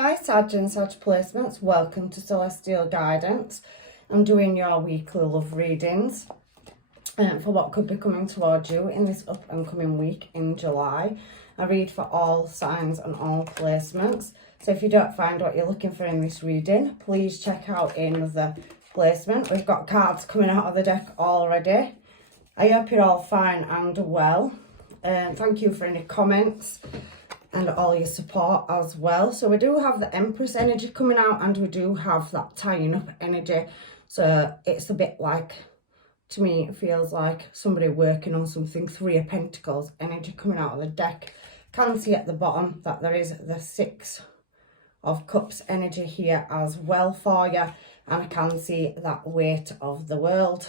Hi Sag and Sag placements, welcome to Celestial Guidance. I'm doing your weekly love readings for what could be coming towards you in this up and coming week in July. I read for all signs and all placements, so if you don't find what you're looking for in this reading, please check out another placement. We've got cards coming out of the deck already. I hope you're all fine and well. Thank you for any comments and all your support as well. So we do have the Empress energy coming out, and we do have that tying up energy. So it's a bit like, to me, it feels like somebody working on something. 3 of Pentacles energy coming out of the deck. Can see at the bottom that there is the 6 of Cups energy here as well for you, and I can see that weight of the world.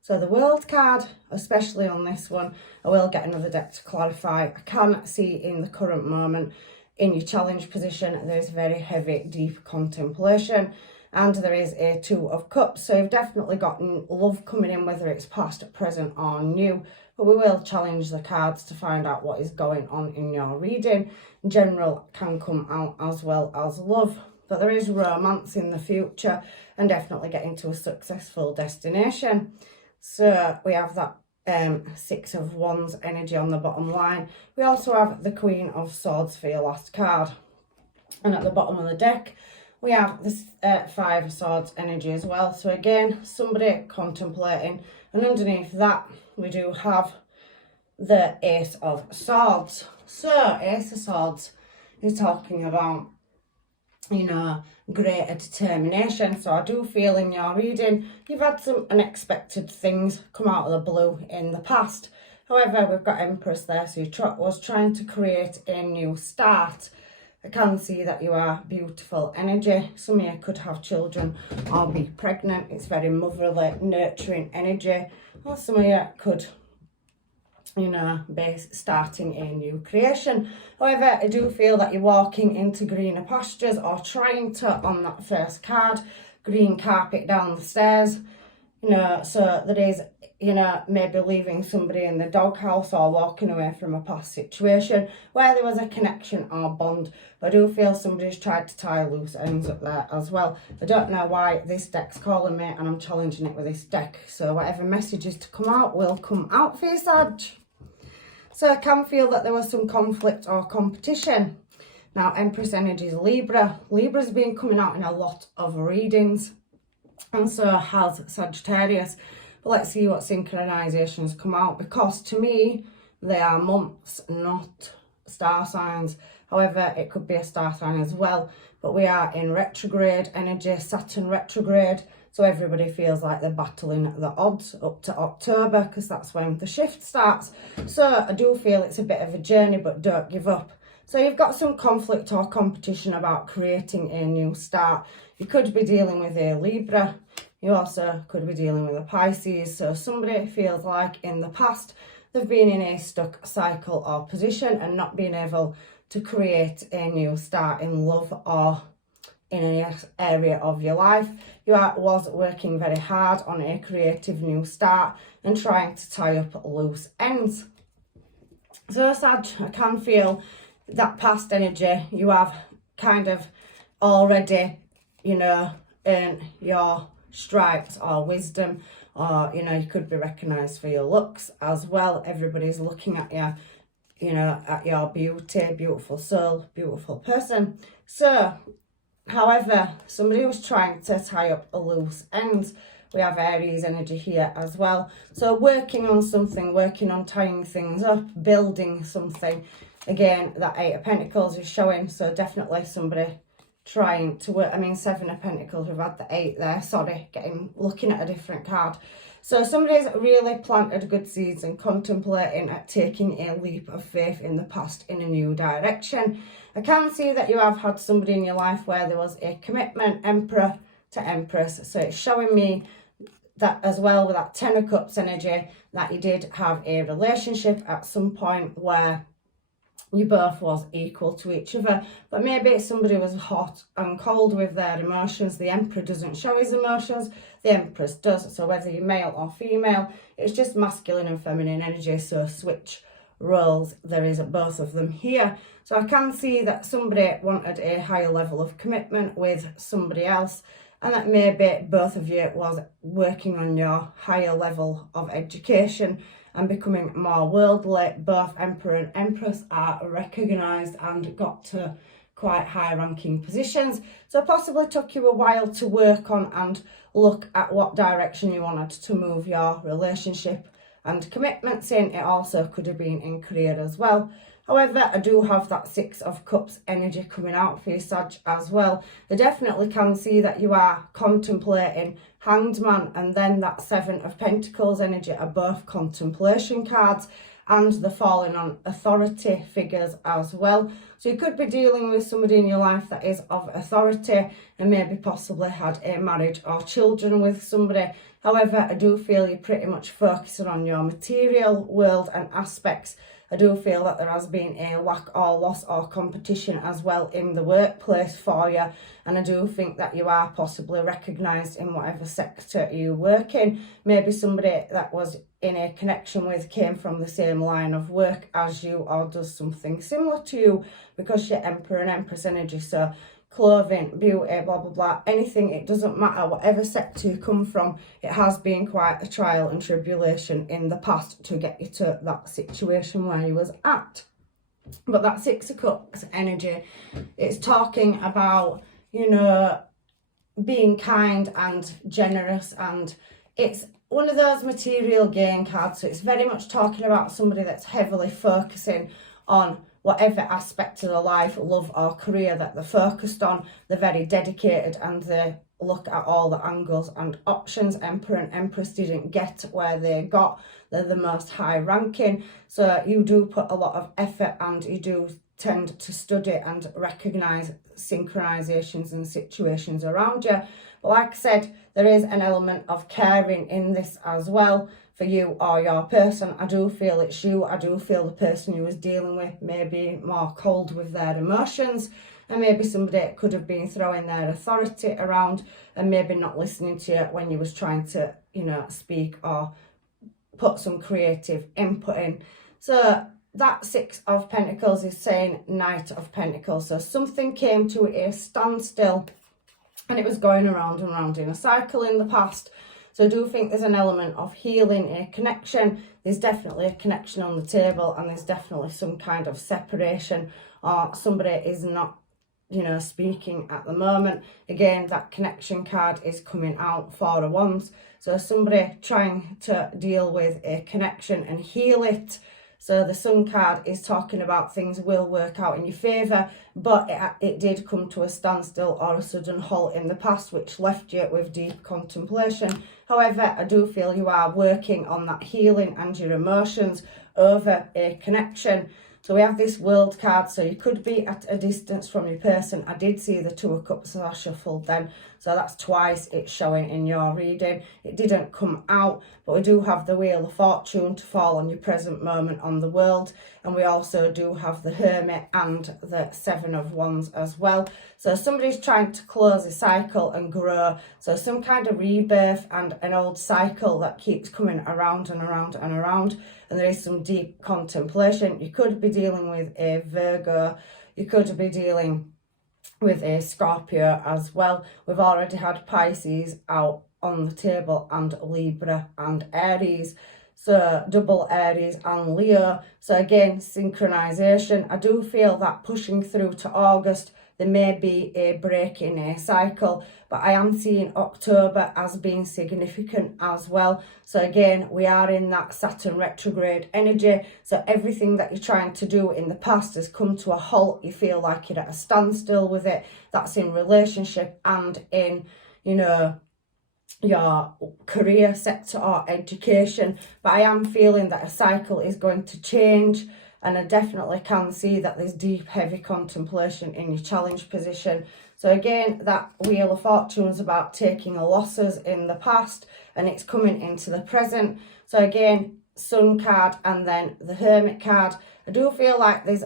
So the World card, especially on this one, I will get another deck to clarify. I can see in the current moment, in your challenge position, there is very heavy, deep contemplation. And there is a 2 of Cups. So you've definitely got love coming in, whether it's past, present or new. But we will challenge the cards to find out what is going on in your reading. General can come out as well as love. But there is romance in the future and definitely getting to a successful destination. So we have that 6 of Wands energy on the bottom line. We also have the Queen of Swords for your last card. And at the bottom of the deck, we have this 5 of Swords energy as well. So again, somebody contemplating. And underneath that, we do have the Ace of Swords. So Ace of Swords is talking about, you know, greater determination. So I do feel in your reading you've had some unexpected things come out of the blue in the past. However, we've got Empress there, so you was trying to create a new start. I can see that you are beautiful energy. Some of you could have children or be pregnant. It's very motherly, nurturing energy. Or some of you could, you know, be starting a new creation. However, I do feel that you're walking into greener pastures, or trying to, on that first card, green carpet down the stairs. You know, so there is, you know, maybe leaving somebody in the doghouse or walking away from a past situation where there was a connection or bond. But I do feel somebody's tried to tie loose ends up there as well. I don't know why this deck's calling me, and I'm challenging it with this deck. So whatever message is to come out will come out for you, Sag. So I can feel that there was some conflict or competition. Now, Empress energy is Libra. Libra's been coming out in a lot of readings, and so has Sagittarius. But let's see what synchronizations come out, because to me, they are months, not star signs. However, it could be a star sign as well. But we are in retrograde energy, Saturn retrograde. So everybody feels like they're battling the odds up to October, because that's when the shift starts. So I do feel it's a bit of a journey, but don't give up. So you've got some conflict or competition about creating a new start. You could be dealing with a Libra. You also could be dealing with a Pisces. So somebody feels like in the past they've been in a stuck cycle or position and not being able to create a new start in love or in any area of your life. You was working very hard on a creative new start and trying to tie up loose ends. So Sag, I can feel that past energy. You have kind of already, you know, earned your stripes or wisdom, or, you know, you could be recognised for your looks as well. Everybody's looking at you, you know, at your beauty, beautiful soul, beautiful person. So however, somebody was trying to tie up a loose ends. We have Aries energy here as well. So working on something, working on tying things up, building something. Again, that 8 of Pentacles is showing. So definitely somebody trying to work. I mean, 7 of Pentacles, we've had the 8 there. Sorry, looking at a different card. So somebody's really planted good seeds and contemplating at taking a leap of faith in the past in a new direction. I can see that you have had somebody in your life where there was a commitment, Emperor to Empress. So it's showing me that as well with that 10 of Cups energy, that you did have a relationship at some point where you both was equal to each other. But maybe somebody was hot and cold with their emotions. The Emperor doesn't show his emotions, the Empress does. So whether you're male or female, it's just masculine and feminine energy. So switch roles. There is both of them here. So I can see that somebody wanted a higher level of commitment with somebody else, and that maybe both of you was working on your higher level of education and becoming more worldly. Both Emperor and Empress are recognised and got to quite high ranking positions, so possibly took you a while to work on and look at what direction you wanted to move your relationship and commitments in. It also could have been in career as well. However, I do have that Six of Cups energy coming out for you, Sag, as well. I definitely can see that you are contemplating. Hanged Man and then that Seven of Pentacles energy are both contemplation cards, and the falling on authority figures as well. So you could be dealing with somebody in your life that is of authority and maybe possibly had a marriage or children with somebody. However, I do feel you're pretty much focusing on your material world and aspects. I do feel that there has been a lack or loss or competition as well in the workplace for you. And I do think that you are possibly recognised in whatever sector you work in. Maybe somebody that was in a connection with came from the same line of work as you or does something similar to you, because you're Emperor and Empress energy. So clothing, beauty, blah, blah, blah, anything, it doesn't matter, whatever sector you come from, it has been quite a trial and tribulation in the past to get you to that situation where you was at. But that Six of Cups energy, it's talking about, you know, being kind and generous, and it's one of those material gain cards. So it's very much talking about somebody that's heavily focusing on whatever aspect of their life, love or career that they're focused on. They're very dedicated and they look at all the angles and options. Emperor and Empress didn't get where they got. They're the most high ranking. So you do put a lot of effort and you do tend to study and recognise synchronizations and situations around you. But like I said, there is an element of caring in this as well for you or your person. I do feel it's you. I do feel the person you was dealing with may be more cold with their emotions, and maybe somebody could have been throwing their authority around and maybe not listening to you when you was trying to, you know, speak or put some creative input in. So that Six of Pentacles is saying Knight of Pentacles. So something came to a standstill and it was going around and around in a cycle in the past. So I do think there's an element of healing, a connection. There's definitely a connection on the table, and there's definitely some kind of separation, or somebody is not, you know, speaking at the moment. Again, that connection card is coming out, Four of Wands. So somebody trying to deal with a connection and heal it. So the Sun card is talking about things will work out in your favour, but it did come to a standstill or a sudden halt in the past, which left you with deep contemplation. However, I do feel you are working on that healing and your emotions over a connection. So we have this World card, so you could be at a distance from your person. I did see the Two of Cups that I shuffled then, so that's twice it's showing in your reading. It didn't come out, but we do have the Wheel of Fortune to fall on your present moment on the World, and we also do have the Hermit and the Seven of Wands as well. So somebody's trying to close a cycle and grow, so some kind of rebirth and an old cycle that keeps coming around and around and around. And there is some deep contemplation. You could be dealing with a Virgo. You could be dealing with a Scorpio as well. We've already had Pisces out on the table, and Libra and Aries. So double Aries and Leo. So again, synchronization. I do feel that pushing through to August, there may be a break in a cycle, but I am seeing October as being significant as well. So again, we are in that Saturn retrograde energy. So everything that you're trying to do in the past has come to a halt. You feel like you're at a standstill with it. That's in relationship and in, you know, your career sector or education. But I am feeling that a cycle is going to change. And I definitely can see that there's deep, heavy contemplation in your challenge position. So again, that Wheel of Fortune is about taking losses in the past, and it's coming into the present. So again, Sun card and then the Hermit card. I do feel like there's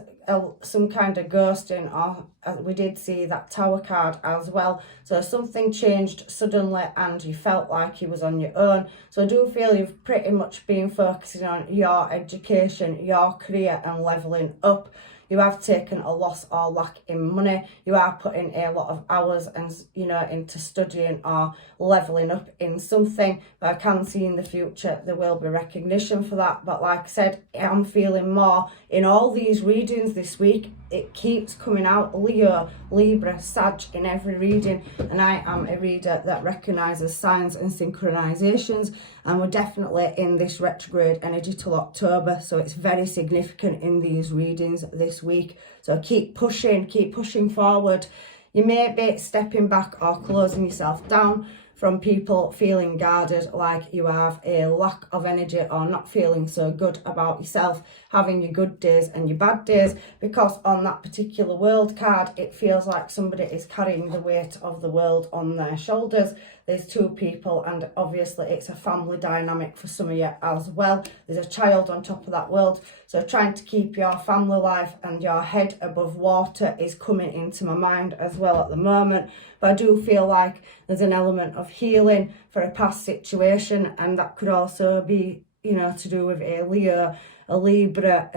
some kind of ghosting, or we did see that Tower card as well. So something changed suddenly and you felt like you was on your own. So I do feel you've pretty much been focusing on your education, your career and levelling up. You have taken a loss or lack in money. You are putting a lot of hours and, you know, into studying or levelling up in something. But I can see in the future there will be recognition for that. But like I said, I'm feeling more in all these readings this week. It keeps coming out Leo, Libra, Sag in every reading. And I am a reader that recognises signs and synchronisations. And we're definitely in this retrograde energy till October. So it's very significant in these readings this week. So keep pushing forward. You may be stepping back or closing yourself down from people feeling guarded, like you have a lack of energy or not feeling so good about yourself, having your good days and your bad days, because on that particular world card, it feels like somebody is carrying the weight of the world on their shoulders. There's two people and obviously it's a family dynamic for some of you as well. There's a child on top of that world. So trying to keep your family life and your head above water is coming into my mind as well at the moment. But I do feel like there's an element of healing for a past situation, and that could also be, you know, to do with a Leo, a Libra.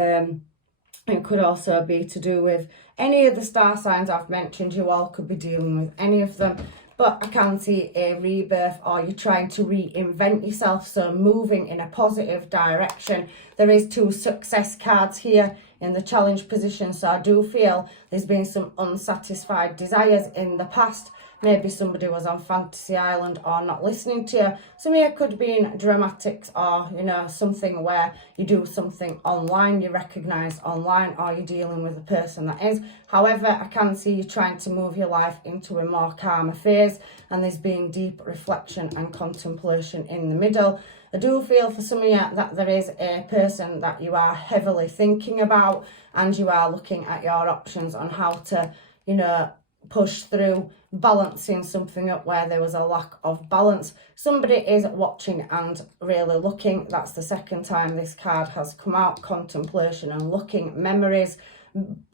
It could also be to do with any of the star signs I've mentioned. You all could be dealing with any of them. But I can see a rebirth, or you're trying to reinvent yourself, so moving in a positive direction. There is two success cards here in the challenge position, so I do feel there's been some unsatisfied desires in the past. Maybe somebody was on Fantasy Island or not listening to you. Some of you could be in dramatics, or, you know, something where you do something online, you recognise online, or you're dealing with a person that is. However, I can see you trying to move your life into a more calmer phase, and there's been deep reflection and contemplation in the middle. I do feel for some of you that there is a person that you are heavily thinking about, and you are looking at your options on how to, you know, push through balancing something up where there was a lack of balance. Somebody is watching and really looking. That's the second time this card has come out. Contemplation and looking, memories,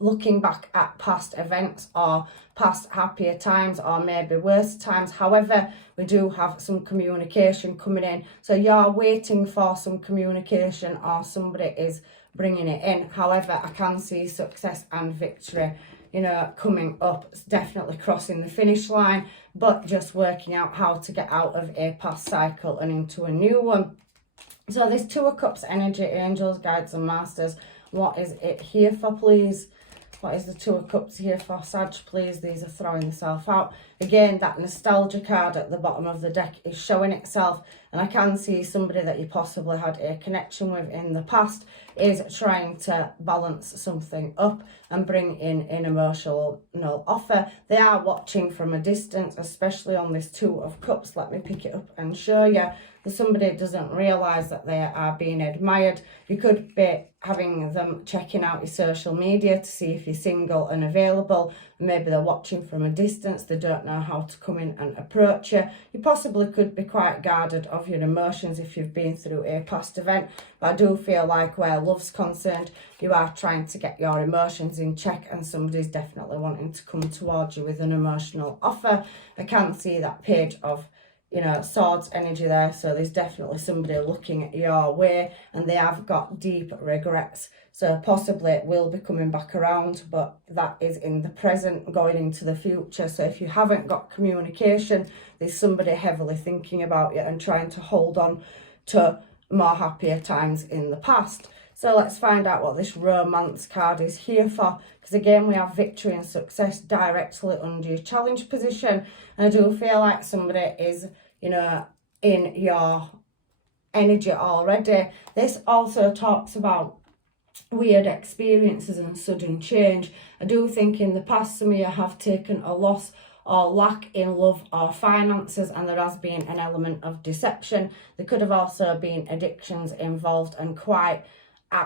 looking back at past events or past happier times or maybe worse times. However, we do have some communication coming in. So you're waiting for some communication, or somebody is bringing it in. However, I can see success and victory, you know, coming up. It's definitely crossing the finish line, but just working out how to get out of a past cycle and into a new one. So this Two of Cups energy, angels, guides and masters. What is it here for, please? What is the Two of Cups here for, Sag, please? These are throwing themselves out. Again, that nostalgia card at the bottom of the deck is showing itself. And I can see somebody that you possibly had a connection with in the past is trying to balance something up and bring in an emotional offer. They are watching from a distance, especially on this Two of Cups. Let me pick it up and show you. Somebody doesn't realise that they are being admired. You could be having them checking out your social media to see if you're single and available. Maybe they're watching from a distance. They don't know how to come in and approach you. You possibly could be quite guarded of your emotions if you've been through a past event. But I do feel like where love's concerned, you are trying to get your emotions in check, and somebody's definitely wanting to come towards you with an emotional offer. I can see that Page of, you know, swords energy there. So there's definitely somebody looking at your way, and they have got deep regrets. So possibly it will be coming back around, but that is in the present, going into the future. So if you haven't got communication, there's somebody heavily thinking about you and trying to hold on to more happier times in the past. So let's find out what this romance card is here for. Because again, we have victory and success directly under your challenge position. And I do feel like somebody is, you know, in your energy already. This also talks about weird experiences and sudden change. I do think in the past some of you have taken a loss or lack in love or finances, and there has been an element of deception. There could have also been addictions involved and quite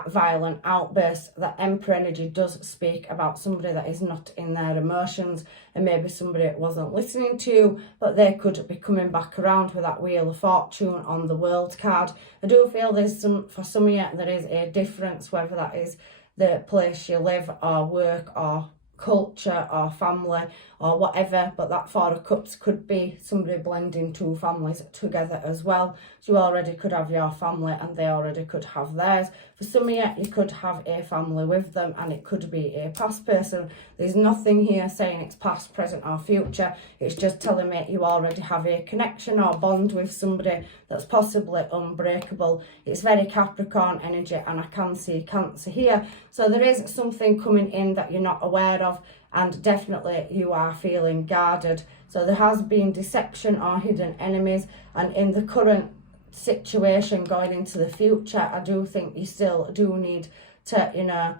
violent outbursts. That Emperor energy does speak about somebody that is not in their emotions, and maybe somebody wasn't listening to you, but they could be coming back around with that Wheel of Fortune on the World card. I do feel there's for some of you there is a difference, whether that is the place you live or work or culture or family or whatever, but that Four of Cups could be somebody blending two families together as well. So you already could have your family and they already could have theirs. For some of you could have a family with them and it could be a past person. There's nothing here saying it's past, present or future. It's just telling me you already have a connection or bond with somebody that's possibly unbreakable. It's very Capricorn energy and I can see Cancer here. So there is something coming in that you're not aware of, and definitely you are feeling guarded. So there has been deception or hidden enemies, and in the current situation going into the future, I do think you still do need to,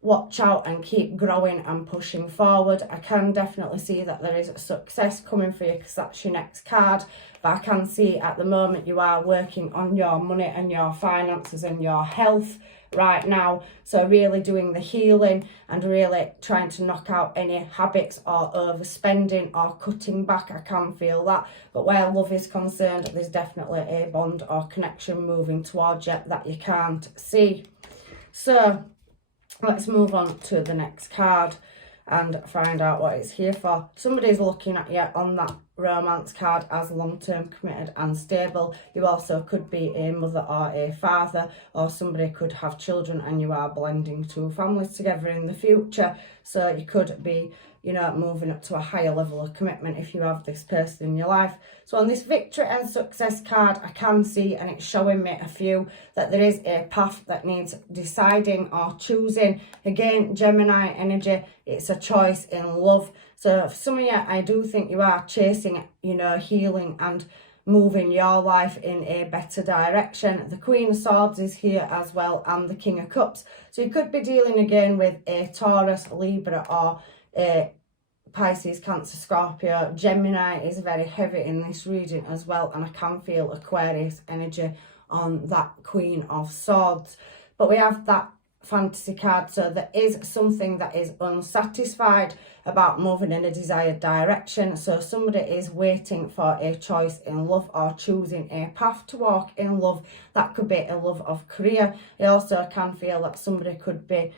watch out and keep growing and pushing forward. I can definitely see that there is success coming for you because that's your next card, but I can see at the moment you are working on your money and your finances and your health right now. So really doing the healing and really trying to knock out any habits or overspending or cutting back. I can feel that. But where love is concerned, there's definitely a bond or connection moving towards you that you can't see. So let's move on to the next card and find out what it's here for. Somebody's looking at you on that romance card as long-term, committed and stable. You also could be a mother or a father, or somebody could have children and you are blending two families together in the future. So you could be, moving up to a higher level of commitment if you have this person in your life. So on this victory and success card, I can see, and it's showing me a few, that there is a path that needs deciding or choosing. Again, Gemini energy, it's a choice in love. So for some of you, I do think you are chasing, healing and moving your life in a better direction. The Queen of Swords is here as well, and the King of Cups. So you could be dealing again with a Taurus, Libra or a Pisces, Cancer, Scorpio. Gemini is very heavy in this reading as well, and I can feel Aquarius energy on that Queen of Swords. But we have that fantasy card, so there is something that is unsatisfied about moving in a desired direction. So somebody is waiting for a choice in love or choosing a path to walk in love. That could be a love of career. I also can feel that somebody could be,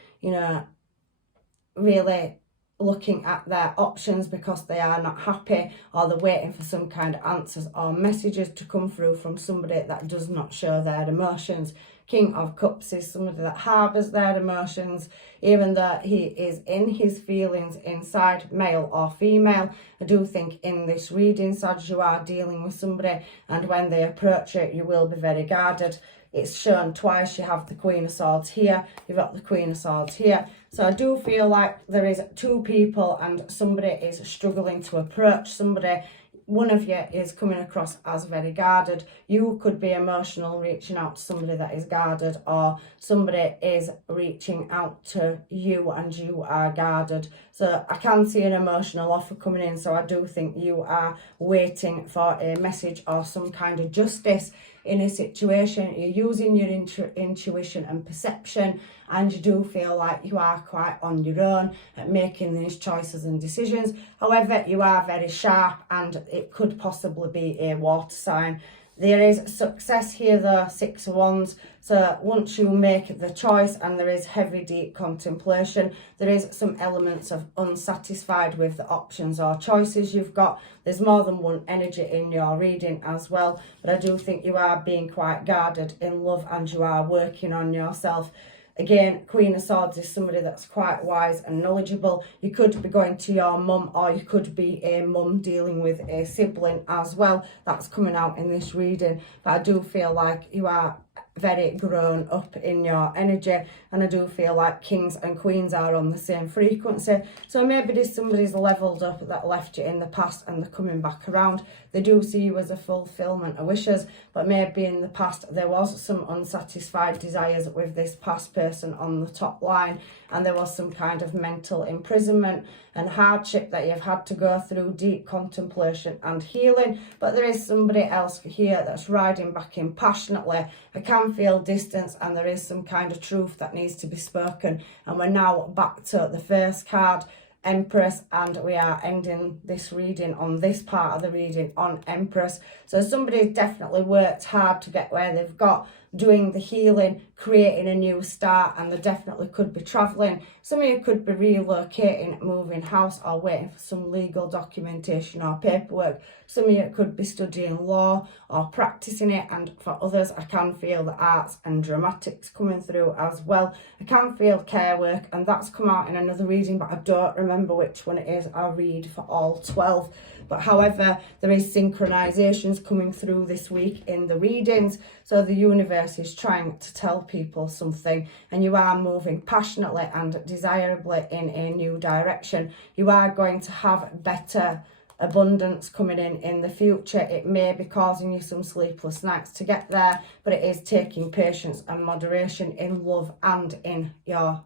really looking at their options because they are not happy, or they're waiting for some kind of answers or messages to come through from somebody that does not show their emotions. King of Cups is somebody that harbours their emotions, even though he is in his feelings inside, male or female. I do think in this reading, Sag, you are dealing with somebody, and when they approach it, you will be very guarded. It's shown twice. You have the Queen of Swords here, you've got the Queen of Swords here. So I do feel like there is two people and somebody is struggling to approach somebody. One of you is coming across as very guarded. You could be emotional, reaching out to somebody that is guarded, or somebody is reaching out to you and you are guarded. So I can see an emotional offer coming in. So I do think you are waiting for a message or some kind of justice in a situation. You're using your intuition and perception, and you do feel like you are quite on your own at making these choices and decisions. However, you are very sharp, and it could possibly be a water sign. There is success here though, 6 of Wands. So once you make the choice and there is heavy, deep contemplation, there is some elements of unsatisfied with the options or choices you've got. There's more than one energy in your reading as well. But I do think you are being quite guarded in love and you are working on yourself. Again, Queen of Swords is somebody that's quite wise and knowledgeable. You could be going to your mum, or you could be a mum dealing with a sibling as well. That's coming out in this reading. But I do feel like you are very grown up in your energy, and I do feel like kings and queens are on the same frequency. So maybe there's somebody's leveled up that left you in the past and they're coming back around. They do see you as a fulfillment of wishes, but maybe in the past there was some unsatisfied desires with this past person on the top line, and there was some kind of mental imprisonment and hardship that you've had to go through, deep contemplation and healing. But there is somebody else here that's riding back in passionately. I can feel distance, and there is some kind of truth that needs to be spoken. And we're now back to the first card, Empress, and we are ending this reading on this part of the reading on Empress. So somebody's definitely worked hard to get where they've got, doing the healing, creating a new start, and there definitely could be travelling. Some of you could be relocating, moving house, or waiting for some legal documentation or paperwork. Some of you could be studying law or practicing it, and for others I can feel the arts and dramatics coming through as well. I can feel care work, and that's come out in another reading, but I don't remember which one it is. I'll read for all 12. But however, there is synchronizations coming through this week in the readings. So the universe is trying to tell people something, and you are moving passionately and desirably in a new direction. You are going to have better abundance coming in the future. It may be causing you some sleepless nights to get there, but it is taking patience and moderation in love and in your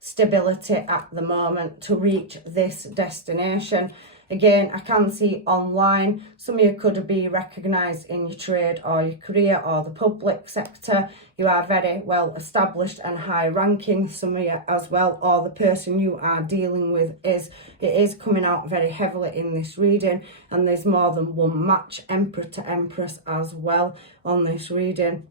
stability at the moment to reach this destination. Again, I can see online, some of you could be recognised in your trade or your career or the public sector. You are very well established and high ranking, some of you as well, or the person you are dealing with it is coming out very heavily in this reading, and there's more than one match, Emperor to Empress as well on this reading.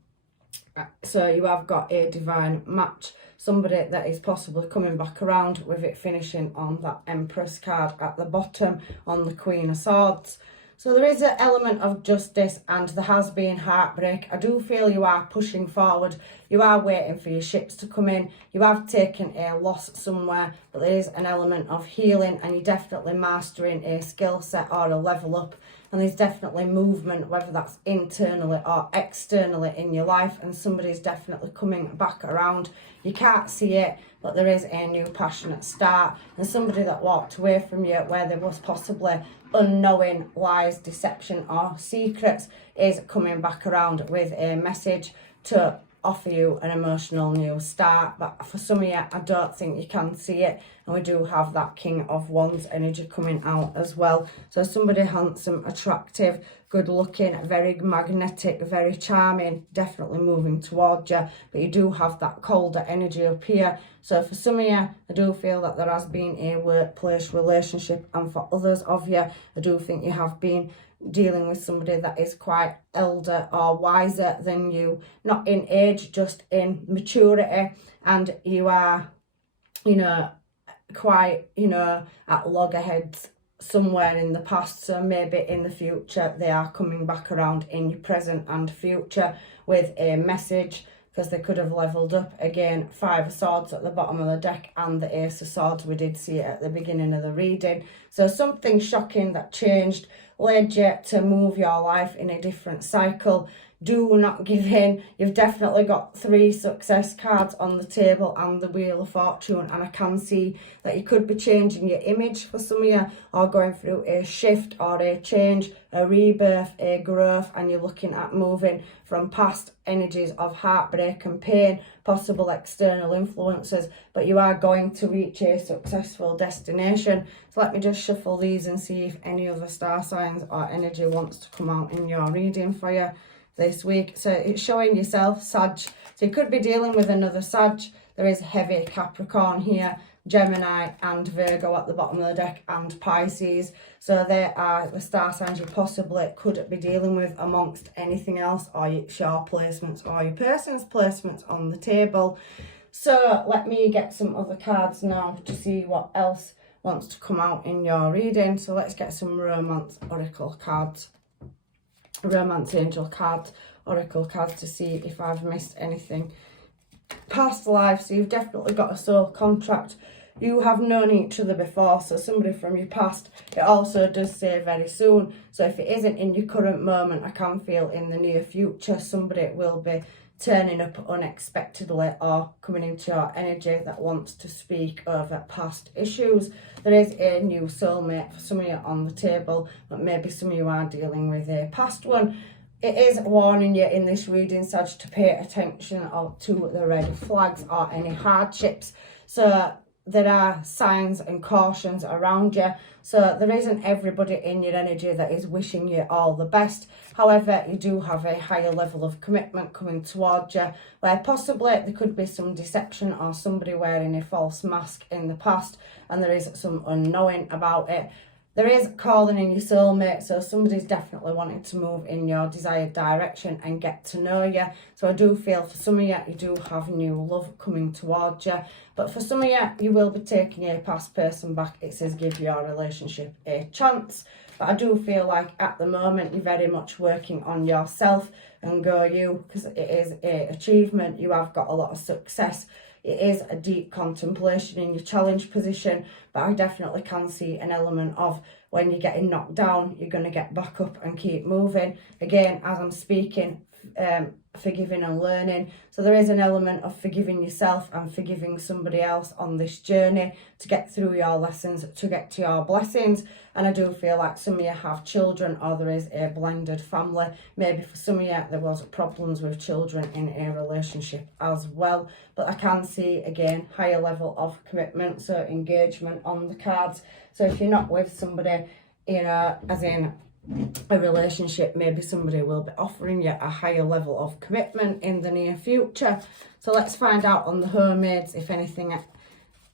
So you have got a divine match, somebody that is possibly coming back around, with it finishing on that Empress card at the bottom on the Queen of Swords. So there is an element of justice, and there has been heartbreak. I do feel you are pushing forward. You are waiting for your ships to come in. You have taken a loss somewhere, but there is an element of healing, and you're definitely mastering a skill set or a level up. And there's definitely movement, whether that's internally or externally in your life, and somebody's definitely coming back around. You can't see it, but there is a new passionate start, and somebody that walked away from you where there was possibly unknowing lies, deception or secrets is coming back around with a message to offer you an emotional new start. But for some of you, I don't think you can see it, and we do have that King of Wands energy coming out as well. So somebody handsome, attractive, good looking, very magnetic, very charming, definitely moving towards you, but you do have that colder energy up here. So for some of you, I do feel that there has been a workplace relationship, and for others of you, I do think you have been dealing with somebody that is quite elder or wiser than you, not in age, just in maturity, and you are, quite, at loggerheads somewhere in the past. So maybe in the future they are coming back around in your present and future with a message, because they could have leveled up. Again, 5 of Swords at the bottom of the deck and the Ace of Swords. We did see it at the beginning of the reading. So something shocking that changed, led you to move your life in a different cycle. Do not give in. You've definitely got 3 success cards on the table and the Wheel of Fortune, and I can see that you could be changing your image for some of you, or going through a shift or a change, a rebirth, a growth, and you're looking at moving from past energies of heartbreak and pain, possible external influences, but you are going to reach a successful destination. So let me just shuffle these and see if any other star signs or energy wants to come out in your reading for you this week. So it's showing yourself, Sag. So you could be dealing with another Sag. There is heavy Capricorn here, Gemini and Virgo at the bottom of the deck, and Pisces. So there are the star signs you possibly could be dealing with, amongst anything else, or your placements or your person's placements on the table. So let me get some other cards now to see what else wants to come out in your reading. So let's get some Romance Oracle cards. Romance Angel cards, Oracle cards, to see if I've missed anything. Past life, so you've definitely got a soul contract. You have known each other before, so somebody from your past. It also does say very soon, so if it isn't in your current moment, I can feel in the near future somebody will be turning up unexpectedly or coming into your energy that wants to speak over past issues. There is a new soulmate for some of you on the table, but maybe some of you are dealing with a past one. It is warning you in this reading, Sag, to pay attention to the red flags or any hardships. So there are signs and cautions around you. So there isn't everybody in your energy that is wishing you all the best. However, you do have a higher level of commitment coming towards you, where possibly there could be some deception or somebody wearing a false mask in the past, and there is some unknowing about it. There is calling in your soulmate, so somebody's definitely wanting to move in your desired direction and get to know you. So I do feel for some of you, you do have new love coming towards you. But for some of you, you will be taking your past person back. It says give your relationship a chance. But I do feel like at the moment, you're very much working on yourself and go you, because it is an achievement. You have got a lot of success. It is a deep contemplation in your challenge position, but I definitely can see an element of when you're getting knocked down, you're going to get back up and keep moving. Again, as I'm speaking, forgiving and learning. So there is an element of forgiving yourself and forgiving somebody else on this journey to get through your lessons, to get to your blessings. And I do feel like some of you have children, or there is a blended family. Maybe for some of you there was problems with children in a relationship as well. But I can see, again, higher level of commitment, so engagement on the cards. So if you're not with somebody, you know, as in a relationship, maybe somebody will be offering you a higher level of commitment in the near future. So let's find out on the Hermaids if anything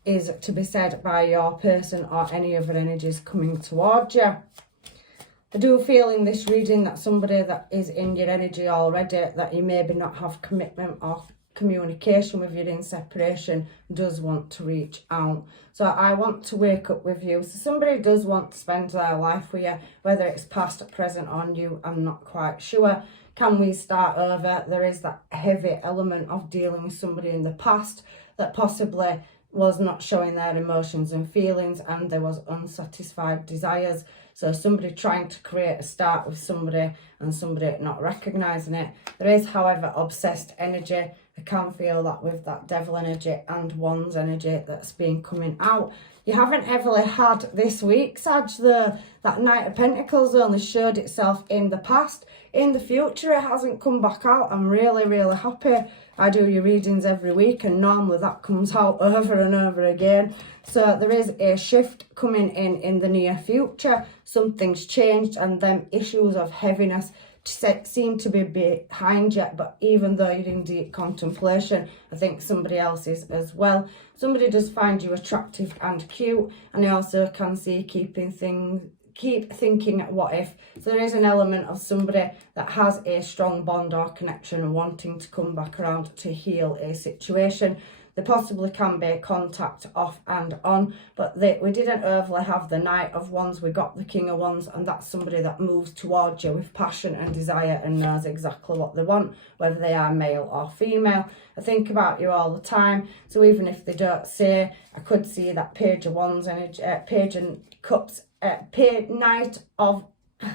is to be said by your person or any other energies coming towards you. I do feel in this reading that somebody that is in your energy already, that you maybe not have commitment or communication with you in separation, does want to reach out. So I want to wake up with you. So somebody does want to spend their life with you, whether it's past, present or new, I'm not quite sure. Can we start over? There is that heavy element of dealing with somebody in the past that possibly was not showing their emotions and feelings, and there was unsatisfied desires. So somebody trying to create a start with somebody and somebody not recognising it. There is, however, obsessed energy. I can feel that with that devil energy and wands energy that's been coming out. You haven't ever had this week, Sag, that Knight of Pentacles only showed itself in the past. In the future, it hasn't come back out. I'm really, really happy. I do your readings every week, and normally that comes out over and over again. So there is a shift coming in the near future. Something's changed, and them issues of heaviness seem to be behind you. But even though you're in deep contemplation, I think somebody else is as well. Somebody does find you attractive and cute, and I also can see keep thinking what if. So there is an element of somebody that has a strong bond or connection wanting to come back around to heal a situation. There possibly can be contact off and on, but we didn't overly have the Knight of Wands. We got the King of Wands, and that's somebody that moves towards you with passion and desire and knows exactly what they want, whether they are male or female. I think about you all the time, so even if they don't say, I could see that Page of Wands energy, Page and Cups, Knight of,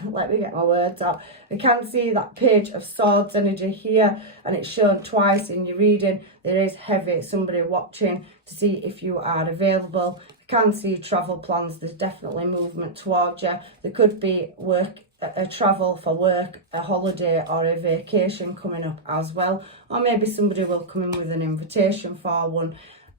let me get my words out. We can see that Page of Swords energy here, and it's shown twice in your reading. There is heavy somebody watching to see if you are available. I can see travel plans. There's definitely movement towards you. There could be a travel for work, a holiday or a vacation coming up as well, or maybe somebody will come in with an invitation for one.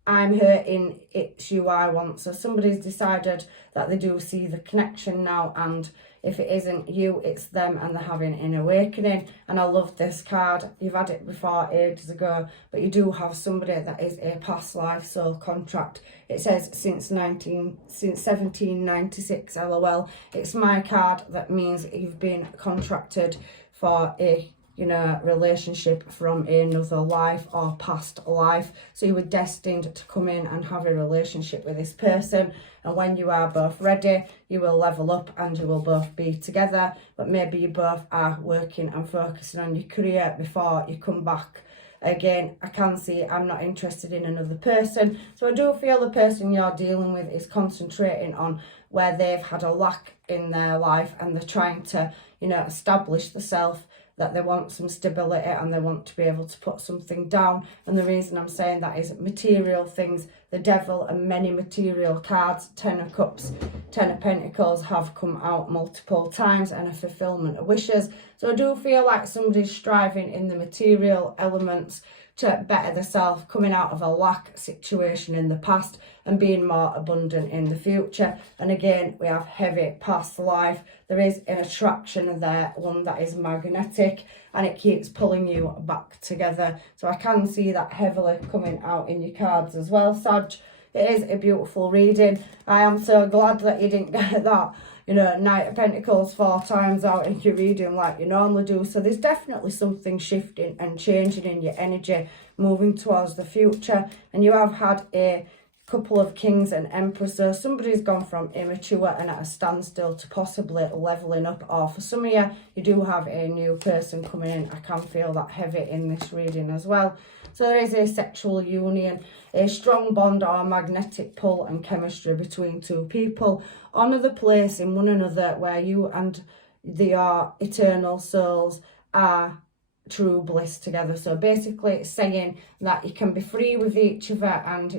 I'm hurting, it's you I want. So somebody's decided that they do see the connection now, and if it isn't you, it's them, and they're having an awakening. And I love this card. You've had it before ages ago, but you do have somebody that is a past life soul contract. It says since 1796, LOL. It's my card. That means you've been contracted for a relationship from another life or past life. So you were destined to come in and have a relationship with this person, and when you are both ready, you will level up and you will both be together. But maybe you both are working and focusing on your career before you come back. Again, I can see I'm not interested in another person. So I do feel the person you're dealing with is concentrating on where they've had a lack in their life, and they're trying to, establish the self, that they want some stability and they want to be able to put something down. And the reason I'm saying that is material things. The Devil and many material cards, 10 of Cups, 10 of Pentacles have come out multiple times, and a fulfillment of wishes. So I do feel like somebody's striving in the material elements to better themselves, coming out of a lack situation in the past and being more abundant in the future. And again, we have heavy past life. There is an attraction there, one that is magnetic, and it keeps pulling you back together. So I can see that heavily coming out in your cards as well, Sag. it is a beautiful reading. I am so glad that you didn't get that, Knight of Pentacles 4 times out in your reading like you normally do. So there's definitely something shifting and changing in your energy, moving towards the future. And you have had a couple of Kings and Empress. So somebody's gone from immature and at a standstill to possibly leveling up. Or for some of you, you do have a new person coming in. I can feel that heavy in this reading as well. So there is a sexual union, a strong bond or magnetic pull and chemistry between two people. Honour the place in one another where you and your eternal souls are true bliss together. So basically it's saying that you can be free with each other and,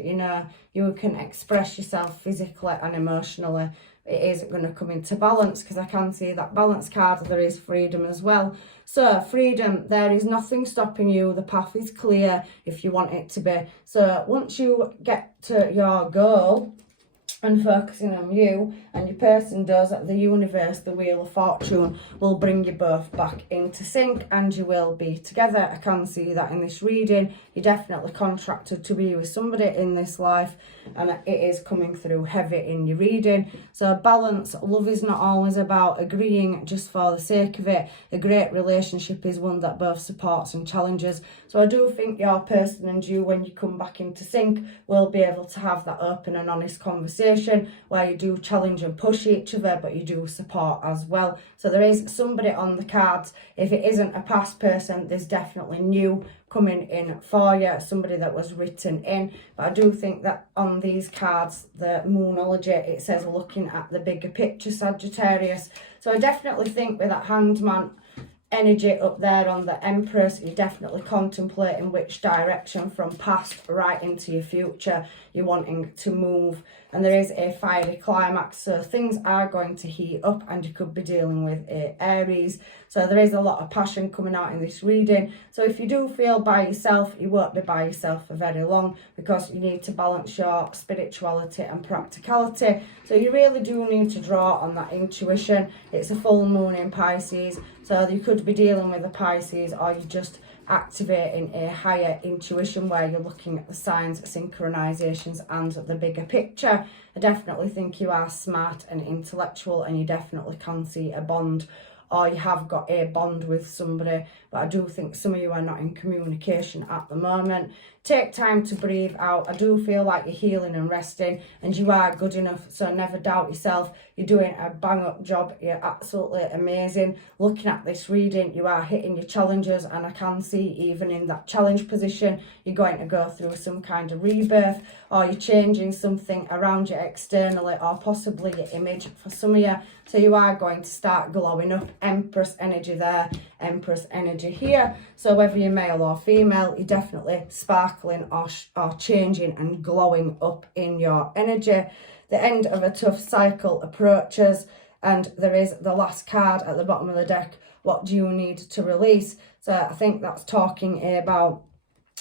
you can express yourself physically and emotionally. It is going to come into balance, because I can see that balance card, there is freedom as well. So freedom, there is nothing stopping you. The path is clear if you want it to be. So once you get to your goal and focusing on you and your person does, the universe, the Wheel of Fortune, will bring you both back into sync and you will be together. I can see that in this reading. You're definitely contracted to be with somebody in this life, and it is coming through heavy in your reading. So balance, love is not always about agreeing just for the sake of it. A great relationship is one that both supports and challenges. So I do think your person and you, when you come back into sync, will be able to have that open and honest conversation where you do challenge and push each other, but you do support as well. So there is somebody on the cards. If it isn't a past person, there's definitely new coming in for you, somebody that was written in. But I do think that on these cards, the Moonology, it says looking at the bigger picture, Sagittarius. So I definitely think with that Hanged Man energy up there on the Empress, you're definitely contemplating which direction from past right into your future you're wanting to move. And there is a fiery climax, so things are going to heat up and you could be dealing with Aries. So there is a lot of passion coming out in this reading. So if you do feel by yourself, you won't be by yourself for very long, because you need to balance your spirituality and practicality. So you really do need to draw on that intuition. It's a full moon in Pisces, so you could be dealing with a Pisces, or you just activating a higher intuition where you're looking at the signs, synchronizations and the bigger picture. I definitely think you are smart and intellectual, and you definitely can see a bond, or you have got a bond with somebody. But I do think some of you are not in communication at the moment. Take time to breathe out. I do feel like you're healing and resting, and you are good enough, so never doubt yourself. You're doing a bang up job. You're absolutely amazing. Looking at this reading, you are hitting your challenges, and I can see even in that challenge position, you're going to go through some kind of rebirth, or you're changing something around you externally, or possibly your image for some of you. So you are going to start glowing up. Empress energy there, Empress energy here. So whether you're male or female, you're definitely sparkling or changing and glowing up in your energy. The end of a tough cycle approaches, and there is the last card at the bottom of the deck. What do you need to release? So I think that's talking about,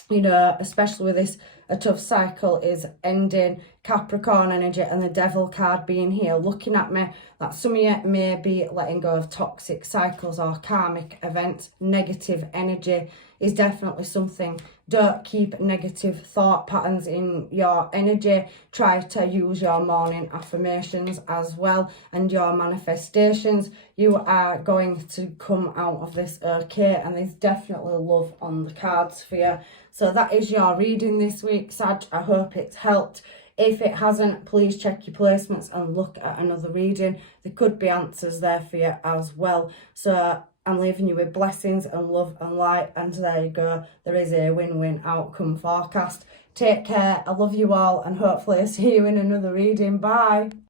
especially with this, a tough cycle is ending. Capricorn energy and the Devil card being here looking at me, that some of you may be letting go of toxic cycles or karmic events. Negative energy is definitely something. Don't keep negative thought patterns in your energy. Try to use your morning affirmations as well and your manifestations. You are going to come out of this okay, and there's definitely love on the cards for you. So that is your reading this week, Sag. I hope it's helped. If it hasn't, please check your placements and look at another reading. There could be answers there for you as well. So I'm leaving you with blessings and love and light. And there you go. There is a win-win outcome forecast. Take care. I love you all, and hopefully I'll see you in another reading. Bye.